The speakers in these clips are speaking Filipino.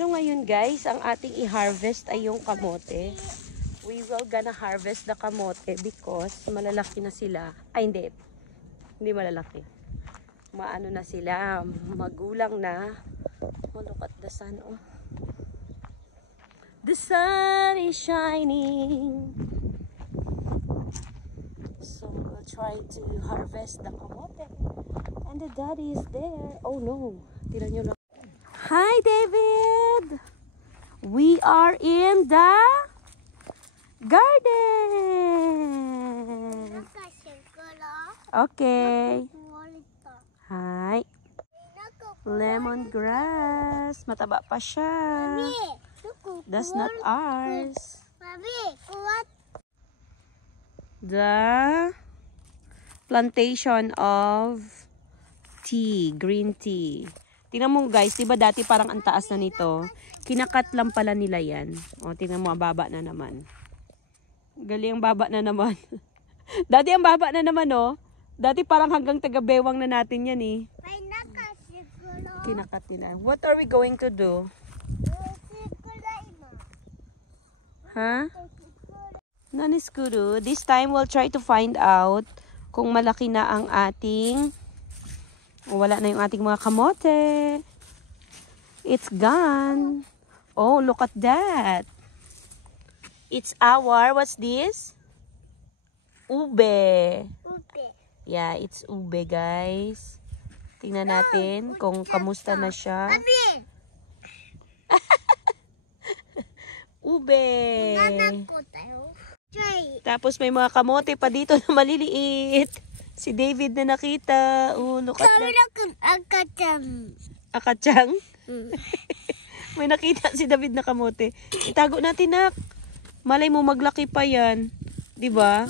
Pero ngayon guys, ang ating i-harvest ay yung kamote. We will gonna harvest the kamote because malalaki na sila. Ay hindi. Hindi malalaki. Maano na sila. Magulang na. Oh, look at the sun. Oh. The sun is shining. So we'll try to harvest the kamote. And the daddy is there. Oh no. Tira nyo lang. Hi David! We are in the garden. Okay. Hi. Lemongrass. Mataba pa siya. That's not ours. The plantation of tea, green tea. Tingnan mo guys, diba dati parang ang taas na nito? Kinakat lang pala nila yan. O, tingnan mo, ang baba na naman. Galing, ang baba na naman. Dati ang baba na naman, oh. Dati parang hanggang taga-bewang na natin yan, eh. Kinakat nila. What are we going to do? Huh? Naniskuru. This time, we'll try to find out kung malaki na ang ating... Wala na yung ating mga kamote. It's gone. Oh, look at that. It's our, what's this? Ube. Yeah, it's ube, guys. Tingnan natin kung kamusta na siya. Ube. Tapos may mga kamote pa dito na maliliit. Si David na nakita. Oh, look at that. Akachang. Akachang? May nakita si David na kamote. Itago natin, nak. Malay mo maglaki pa yan. 'Di ba?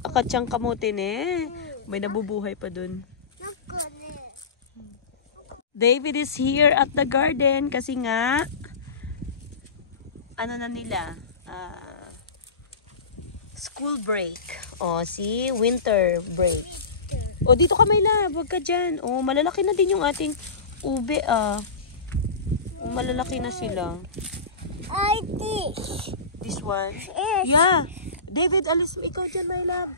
Akachang kamote ne. May nabubuhay pa dun. David is here at the garden kasi nga ano na nila? School break. O, see? Winter break. O, dito ka, may lab. Huwag ka dyan. O, malalaki na din yung ating ube, O, malalaki na sila. This one? Yeah. David, alis mo ikaw dyan, my lab.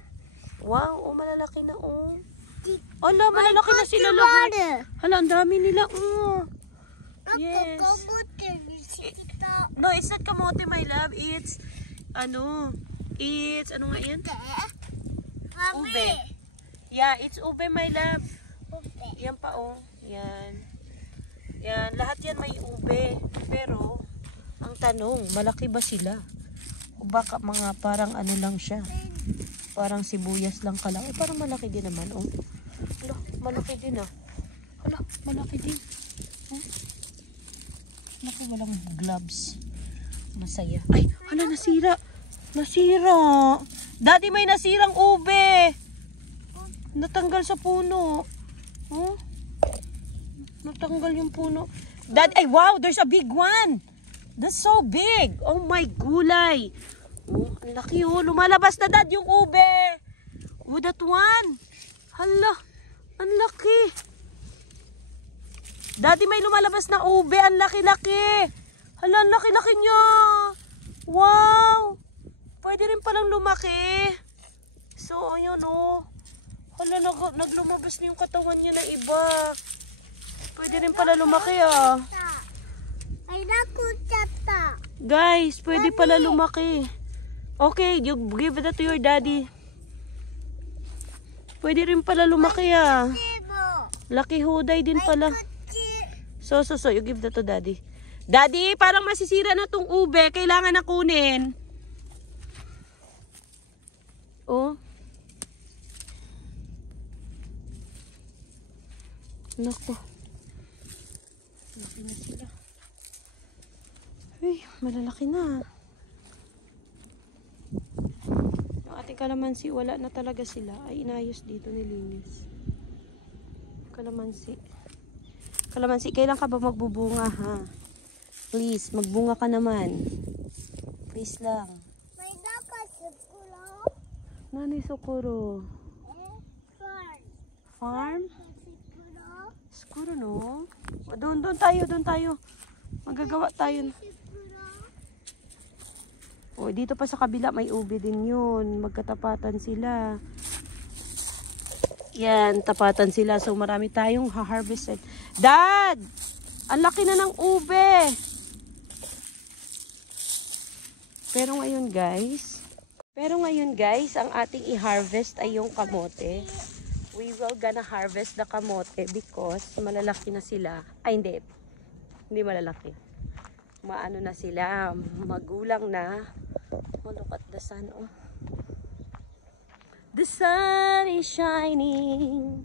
Wow, o, malalaki na, o. Ala, malalaki na sila lahat. Hala, ang dami nila, o. Yes. No, it's not kamote, my love. It's, it's, ano nga yan? Ube. Yeah, it's ube, my love. Yan pa, oh. Yan. Yan, lahat yan may ube. Pero, ang tanong, malaki ba sila? O baka mga parang ano lang siya. Parang sibuyas lang ka lang. Eh, parang malaki din naman, oh. Hala, malaki din, ah. Hala, malaki din. Naku, walang gloves. Masaya. Ay, hala, nasira. Nasira. Daddy, may nasirang ube. Natanggal sa puno. Oh? Natanggal yung puno. Daddy, ay wow, there's a big one. That's so big. Oh my gulay. Oh, ang laki oh. Lumalabas na dad yung ube. Oh, that one. Hala, ang laki. Daddy, may lumalabas na ube. Ang laki-laki. Hala, ang laki-laki niya. Wow. Pwede rin palang lumaki. So, ayun oh. Hala, naglumabas na yung katawan niya na iba. Pwede rin pala lumaki ah. Guys, pwede pala lumaki. Okay, you give that to your daddy. Pwede rin pala lumaki ah. Laki huday din pala. So, you give that to daddy. Daddy, parang masisira na tong ube. Kailangan na kunin. Oh. Naku. Malaki na sila. Ay, malalaki na. Yung ating kalamansi, wala na talaga sila. Ay, inayos dito, nilinis. Kalamansi. Kalamansi, kailan ka ba magbubunga, ha? Please, magbunga ka naman. Please lang. Nanay Socorro. Farm? Siguro no. Doon tayo. Magagawa tayo. O, dito pa sa kabila may ube din yun. Magkatapatan sila. Yan, tapatan sila. So, marami tayong ha-harvested. Dad! Ang laki na ng ube! Pero ngayon guys, ang ating i-harvest ay yung kamote. We will gonna harvest the kamote because malalaki na sila. Ay, hindi. Hindi malalaki. Maano na sila. Magulang na. Oh, look at the sun, oh. The sun is shining.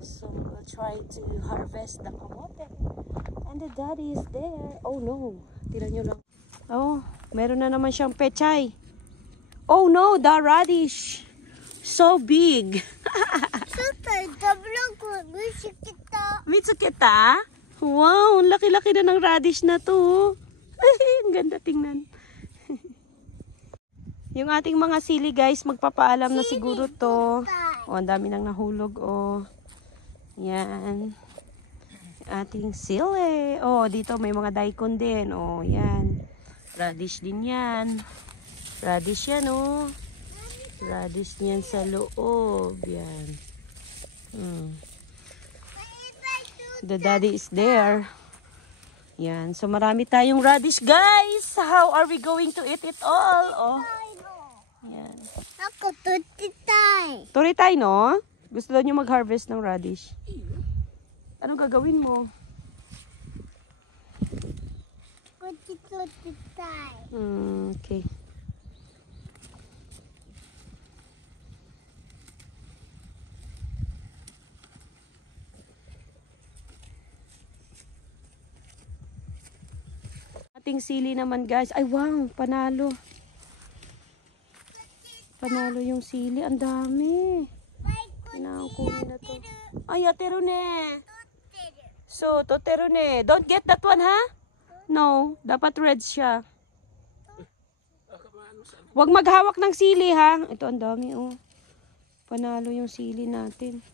So we'll try to harvest the kamote. And the daddy is there. Oh no. Tira nyo lang. Oh, meron na naman siyang pechay. Oh no, the radish. So big. Mitsukita? Wow, ang laki-laki na ng radish na to. Ang ganda tingnan. Yung ating mga sili guys, magpapaalam na siguro to. Oh, ang dami nang nahulog, oh. Yan. Ating sili. Oh, dito may mga daikon din. Oh, yan. Radish din yan. Radish yan, oh. Radish niyan sa loob. Yan. The daddy is there. Yan. So, marami tayong radish, guys. How are we going to eat it all? Oh. Yan. Ako, tutitay. Turitay, no? Gusto daw nyo mag-harvest ng radish. Anong gagawin mo? Tutitay. Okay. Ating sili naman guys. Ay wow, panalo. Panalo yung sili. Ang dami. Kinakunin na to. Ay, atero ne. So, totero ne. Don't get that one, ha? No. Dapat red siya. Huwag maghawak ng sili, ha? Ito, ang dami, oh. Panalo yung sili natin.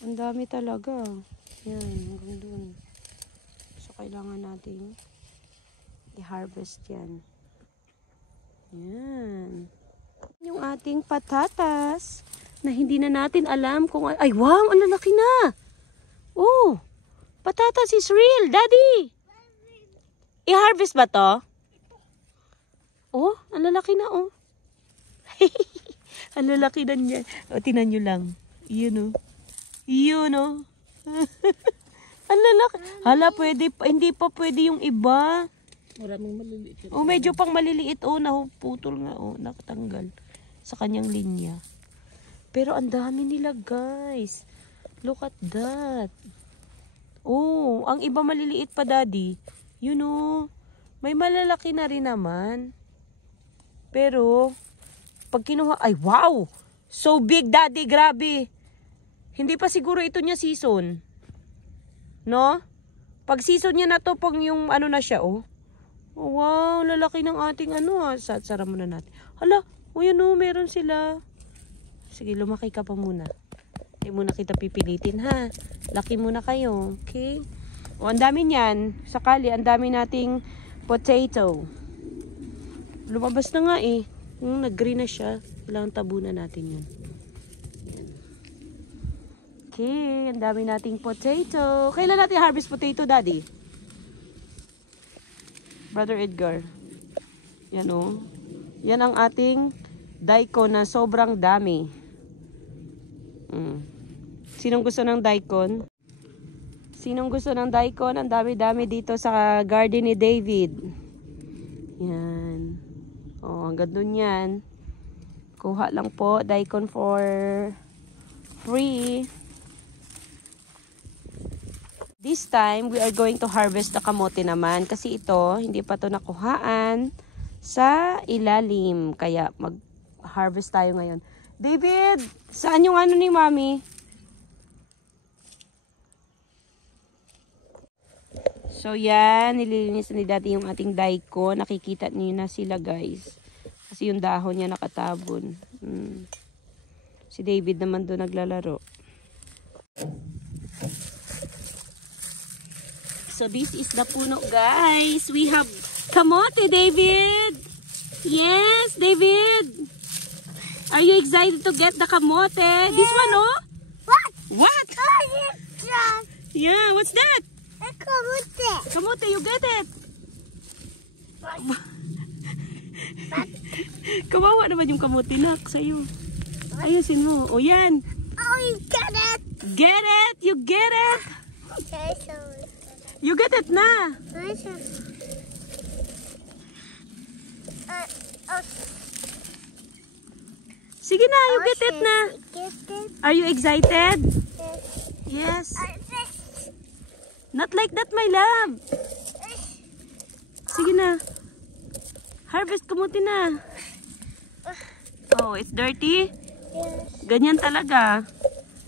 Ang dami talaga. Yan, hanggang dun. So, kailangan natin i-harvest yan. Yan. Yung ating patatas na hindi na natin alam kung ay wow, ang lalaki na. Oh, patatas is real, daddy. I-harvest ba to? Oh, ang lalaki na, oh. Ang lalaki na niya. O, tinan nyo lang. Yun, oh. Yun, oh. Ang lalaki. Hala, pwede, hindi pa pwede yung iba. Maraming maliliit. Oh, medyo pang maliliit. Oh, naputol nga. Oh, nakatanggal sa kanyang linya. Pero ang dami nila, guys. Look at that. Oh, ang iba maliliit pa, daddy. You know, may malalaki na rin naman. Pero, pag kinuha, ay wow! So big, daddy, grabe. Hindi pa siguro ito niya season. No? Pag season niya na to, pag yung ano na siya, oh. Oh, wow, lalaki ng ating ano, ha. Sara muna natin. Hala, o yan o, meron sila. Sige, lumaki ka pa muna. Hindi muna kita pipilitin, ha. Laki muna kayo, okay? O, ang dami niyan. Sakali, ang dami nating potato. Lumabas na nga eh. Nag-green na siya. Kailangan tabunan natin yun. Okay, ang dami nating potato. Kailan natin harvest potato, daddy? Brother Edgar. Yan o. Yan ang ating daikon na sobrang dami. Sinong gusto ng daikon? Sinong gusto ng daikon? Ang dami-dami dito sa garden ni David. Yan. O, hanggang dun yan. Kuha lang po. Daikon for free. This time, we are going to harvest the kamote naman. Kasi ito, hindi pa to nakuhaan sa ilalim. Kaya, mag-harvest tayo ngayon. David, saan yung ano ni Mami? So, yan. Nililinis ni Daddy yung ating daikon. Nakikita niyo na sila, guys. Kasi yung dahon niya nakatabon. Si David naman doon naglalaro. So this is the puno, guys. We have kamote, David. Yes, David. Are you excited to get the kamote? Yeah. This one, oh? What? What? Yeah, what's that? A kamote. Kamote, you get it. Kawawa naman yung kamote, nak, sa'yo. Ayusin mo. O yan. Oh, you get it. Get it. You get it. You get it na. Sige na, you get it na. Are you excited? Yes. Not like that, my love. Sige na. Harvest kamuti na. Oh, it's dirty? Ganyan talaga.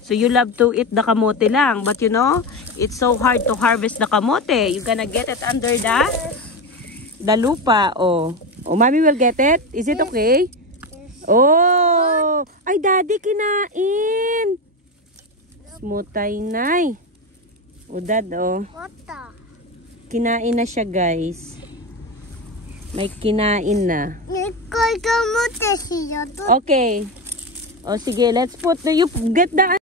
So you love to eat the kamote lang. But you know, it's so hard to harvest the kamote. You're gonna get it under the lupa. Oh, mommy will get it. Is it okay? Oh, ay daddy kinain. Smutay nay. O dad, oh. Kinain na siya, guys. May kinain na. Okay. O sige, let's put you get the.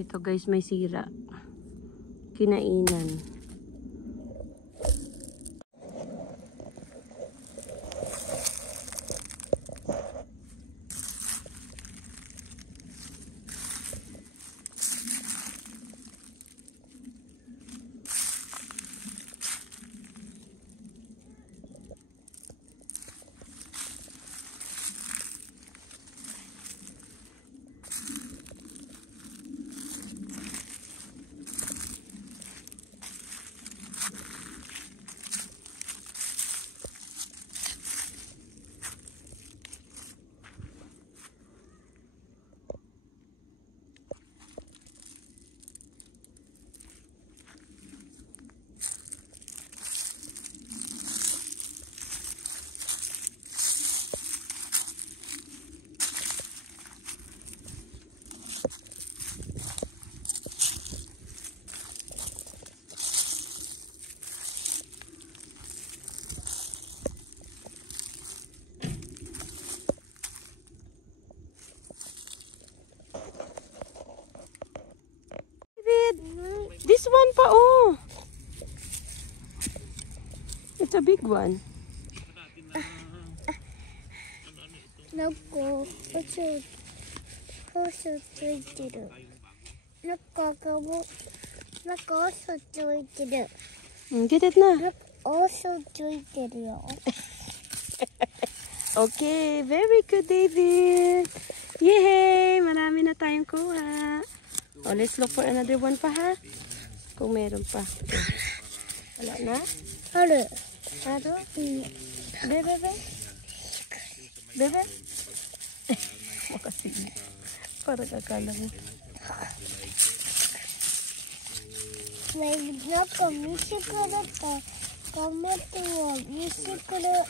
Ito, guys, may sira. Kinainan. This one pa, oh. It's a big one. Nako, Get it na. Okay, very good, David. Yay! Marami na tayong kuha. Oh, let's look for another one pa, ha? Kung meron pa. Wala na? Bebe. Bebe? Bebe? Makasig. Parang akala mo. May nako, music ko na to. Comment mo, music ko na.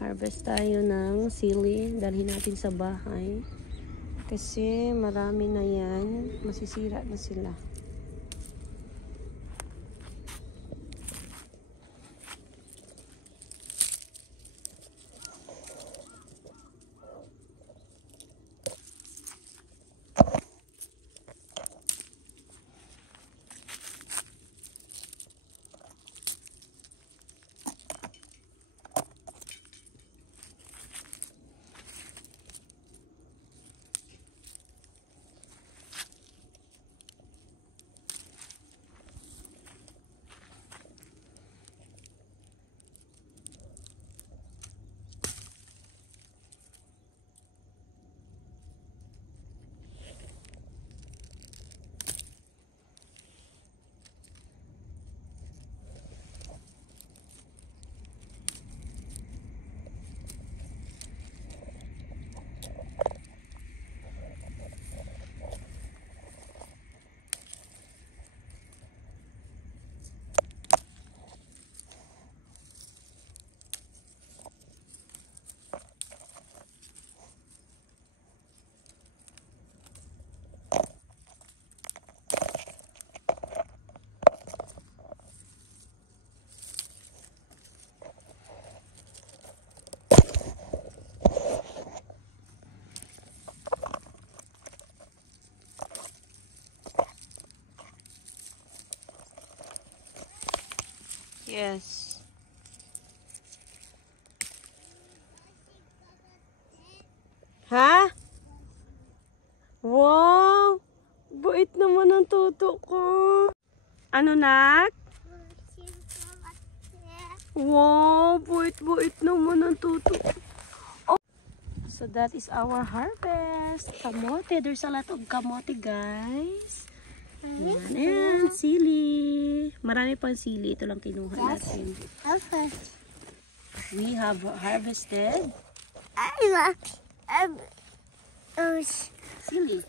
Harvest tayo ng sili, dalhin natin sa bahay kasi marami na yan, masisira na sila. Yes. Ha? Wow! Bait naman ang tuto ko. Ano, nak? Wow! Bait naman ang tuto ko. Oh. So that is our harvest. Kamote. There's a lot of kamote, guys. Yan. And sili. Marami pang sili. Ito lang kinuha natin. We have harvested sili.